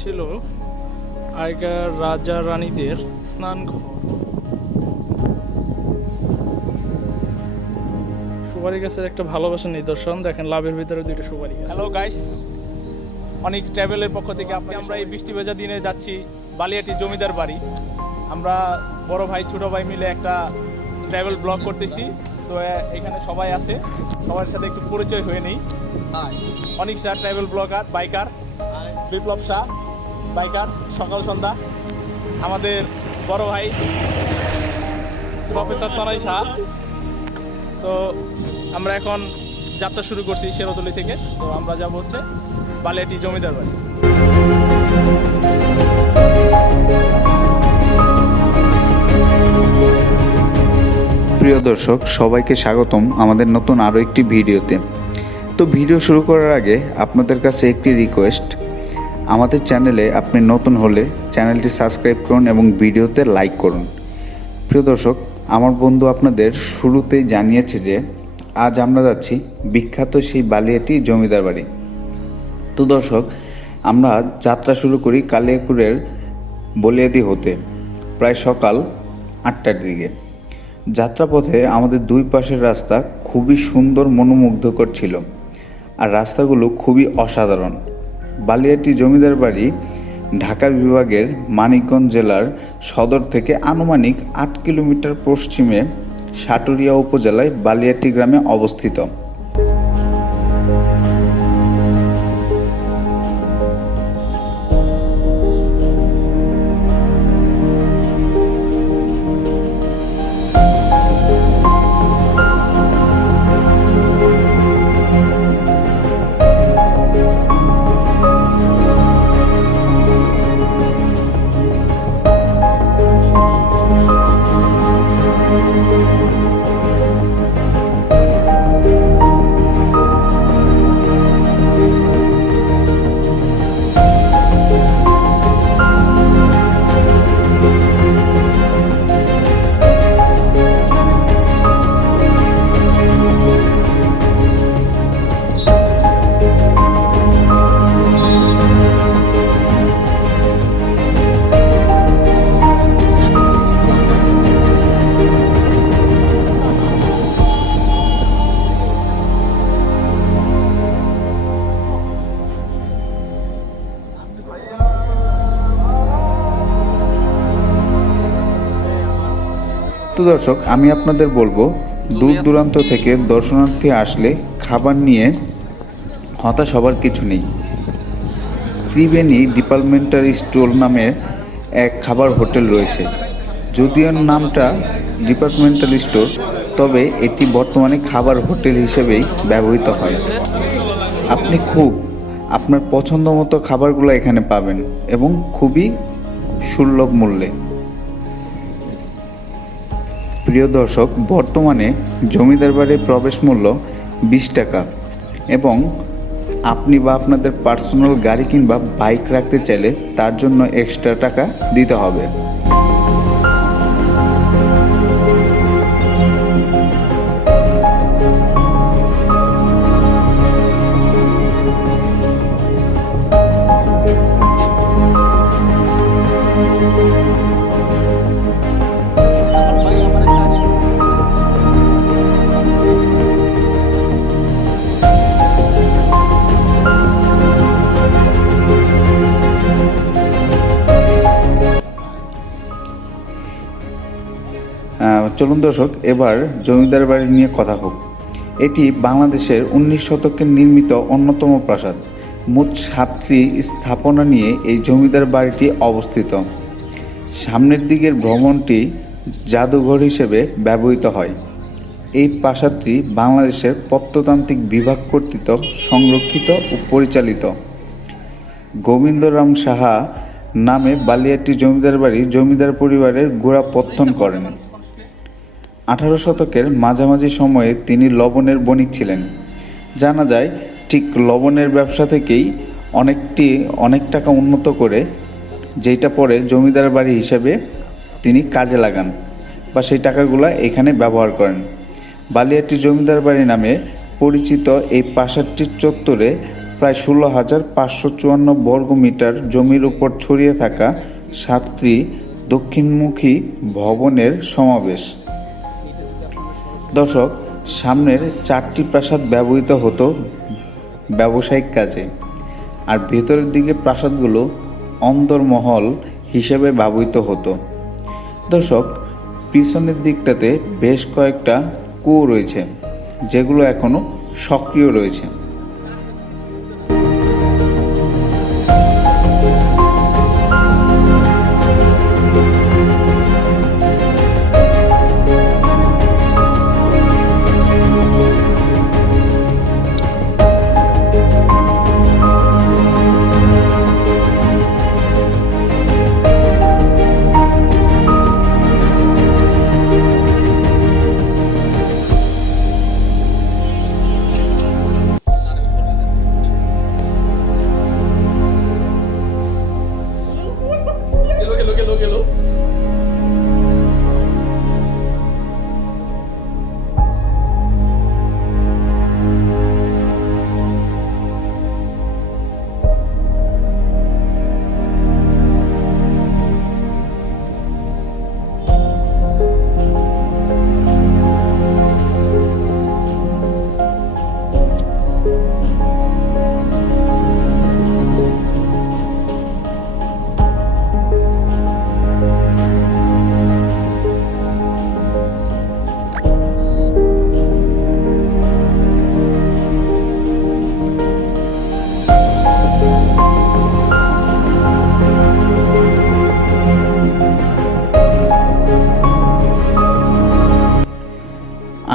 ছিল আগেকার রাজা রানীদের স্নানঘর। সুপারি গাছের একটা ভালোবাসার নিদর্শন। দেখেন লাভের ভিতরে দুইটা সুপারি গাছ। হ্যালো গাইস, অনেক ট্রাভেলের পক্ষ থেকে আজকে আমরা এই বৃষ্টি ভেজা দিনে যাচ্ছি বালিয়াটি জমিদার বাড়ি। আমরা বড় ভাই ছোট ভাই মিলে একটা ট্রাভেল ব্লগ করতেছি। তো এখানে সবাই আছে, সবার সাথে একটু পরিচয় হয়ে নেই। অনেক শাহ ট্রাভেল ব্লগার, বাইকার, বিপ্লব শাহ বাইকার, সকাল সন্ধ্যা। আমাদের বড় ভাই প্রফেসর তনয় শাহ। তো আমরা এখন যাত্রা শুরু করছি শেরতলি থেকে। তো আমরা যাব হচ্ছে বালিয়াটি জমিদার বাড়ি। প্রিয় দর্শক, সবাইকে স্বাগতম আমাদের নতুন আরও একটি ভিডিওতে। তো ভিডিও শুরু করার আগে আপনাদের কাছে একটি রিকোয়েস্ট, আমাদের চ্যানেলে আপনি নতুন হলে চ্যানেলটি সাবস্ক্রাইব করুন এবং ভিডিওতে লাইক করুন। প্রিয় দর্শক, আমার বন্ধু আপনাদের শুরুতেই জানিয়েছে যে আজ আমরা যাচ্ছি বিখ্যাত সেই বালিয়াটি জমিদার বাড়ি। তো দর্শক, আমরা যাত্রা শুরু করি কালিয়াকুরের বলিয়াদি হতে প্রায় সকাল 8টার দিকে। যাত্রাপথে আমাদের দুই পাশের রাস্তা খুবই সুন্দর, মনোমুগ্ধকর ছিল, আর রাস্তাগুলো খুবই অসাধারণ। বালিয়াটি জমিদার বাড়ি ঢাকা বিভাগের মানিকগঞ্জ জেলার সদর থেকে আনুমানিক 8 কিলোমিটার পশ্চিমে সাটুরিয়া উপজেলায় বালিয়াটি গ্রামে অবস্থিত। তো দর্শক, আমি আপনাদের বলবো, দূর দূরান্ত থেকে দর্শনার্থী আসলে খাবার নিয়ে হতাশ হবার কিছু নেই। ত্রিবেণী ডিপার্টমেন্টাল স্টোর নামে এক খাবার হোটেল রয়েছে। যদিও নামটা ডিপার্টমেন্টাল স্টোর, তবে এটি বর্তমানে খাবার হোটেল হিসেবেই ব্যবহৃত হয়। আপনি আপনার পছন্দ মতো খাবারগুলো এখানে পাবেন এবং খুবই সুলভ মূল্যে। প্রিয় দর্শক, বর্তমানে জমিদার বাড়ির প্রবেশ মূল্য 20 টাকা, এবং আপনি বা আপনাদের পার্সোনাল গাড়ি কিংবা বাইক রাখতে চাইলে তার জন্য এক্সট্রা টাকা দিতে হবে। চলুন দর্শক, এবার জমিদার বাড়ি নিয়ে কথা হোক। এটি বাংলাদেশের 19 শতকের নির্মিত অন্যতম প্রাসাদ। মোট 7টি স্থাপনা নিয়ে এই জমিদার বাড়িটি অবস্থিত। সামনের দিকের ভবনটি জাদুঘর হিসেবে ব্যবহৃত হয়। এই প্রাসাদটি বাংলাদেশের প্রত্নতান্ত্রিক বিভাগ কর্তৃক সংরক্ষিত ও পরিচালিত। গোবিন্দরাম সাহা নামে বালিয়াটি জমিদার বাড়ি জমিদার পরিবারের গোড়াপত্তন করেন। 18 শতকের মাঝামাঝি সময়ে তিনি লবণের বণিক ছিলেন। জানা যায় ঠিক লবণের ব্যবসা থেকেই অনেক টাকা উন্নত করে, যেটা পরে জমিদার বাড়ি হিসেবে তিনি কাজে লাগান বা সেই টাকাগুলো এখানে ব্যবহার করেন। বালিয়াটি জমিদার বাড়ি নামে পরিচিত এই প্রাসাদটির চত্বরে প্রায় 16,554 বর্গমিটার জমির উপর ছড়িয়ে থাকা 7টি দক্ষিণমুখী ভবনের সমাবেশ। দর্শক, সামনের 4টি প্রাসাদ ব্যবহৃত হতো ব্যবসায়িক কাজে, আর ভেতরের দিকে প্রাসাদগুলো অন্দরমহল হিসেবে ব্যবহৃত হতো। দর্শক, পিছনের দিকটাতে বেশ কয়েকটা কুয়ো রয়েছে, যেগুলো এখনও সক্রিয় রয়েছে। গেল।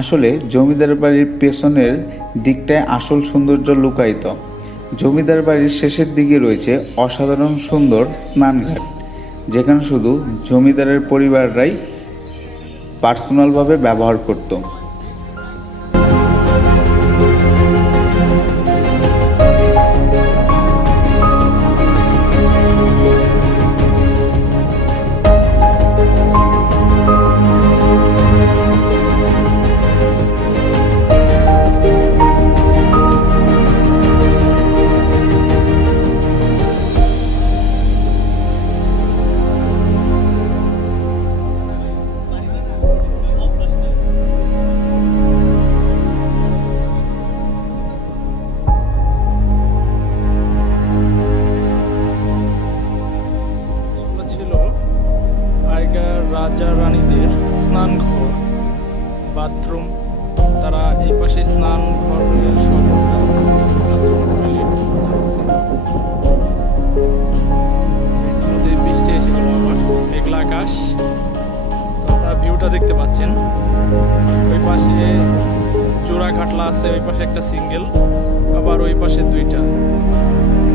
আসলে জমিদার বাড়ির পেছনের দিকটায় আসল সৌন্দর্য লুকায়িত। জমিদার বাড়ির শেষের দিকে রয়েছে অসাধারণ সুন্দর স্নানঘাট, যেখানে শুধু জমিদারের পরিবাররাই পার্সোনালভাবে ব্যবহার করত। রাজা রানীদের স্নান ঘর, বাথরুম। তারা এই পাশে স্নান ঘর ইতিমধ্যে বৃষ্টি এসে গেল, আবার মেঘলা আকাশ। তো আপনারা ভিউটা দেখতে পাচ্ছেন। ওই পাশে জোড়া ঘাটলা আছে, ওই পাশে একটা সিঙ্গেল, আবার ওই পাশে দুইটা,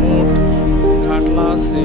মোট ঘাটলা আছে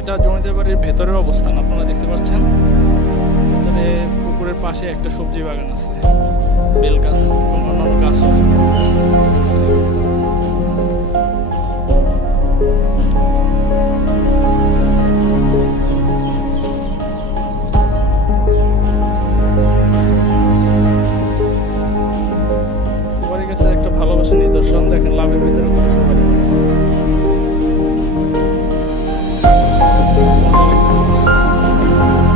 এটা জমিদার বাড়ির ভেতরের অবস্থান আপনারা দেখতে পাচ্ছেন। ভিতরে পুকুরের পাশে একটা সবজি বাগান আছে, বেল গাছ এবং অন্যান্য গাছও আছে, ওষুধি গাছ। সুপারি গাছের একটা ভালোবাসার নিদর্শন দেখেন, লাভের ভিতরে দুটো সুপারি গাছ। Thank you.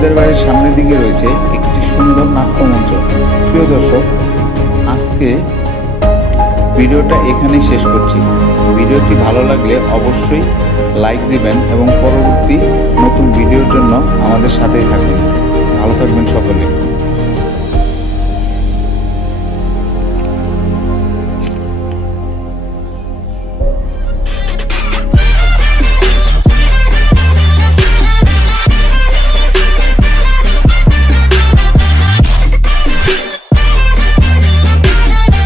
জমিদার বাড়ির সামনের দিকে রয়েছে একটি সুন্দর নাট্যমঞ্চ। প্রিয় দর্শক, আজকে ভিডিওটা এখানেই শেষ করছি। ভিডিওটি ভালো লাগলে অবশ্যই লাইক দিবেন এবং পরবর্তী নতুন ভিডিওর জন্য আমাদের সাথেই থাকবেন। ভালো থাকবেন সকলে।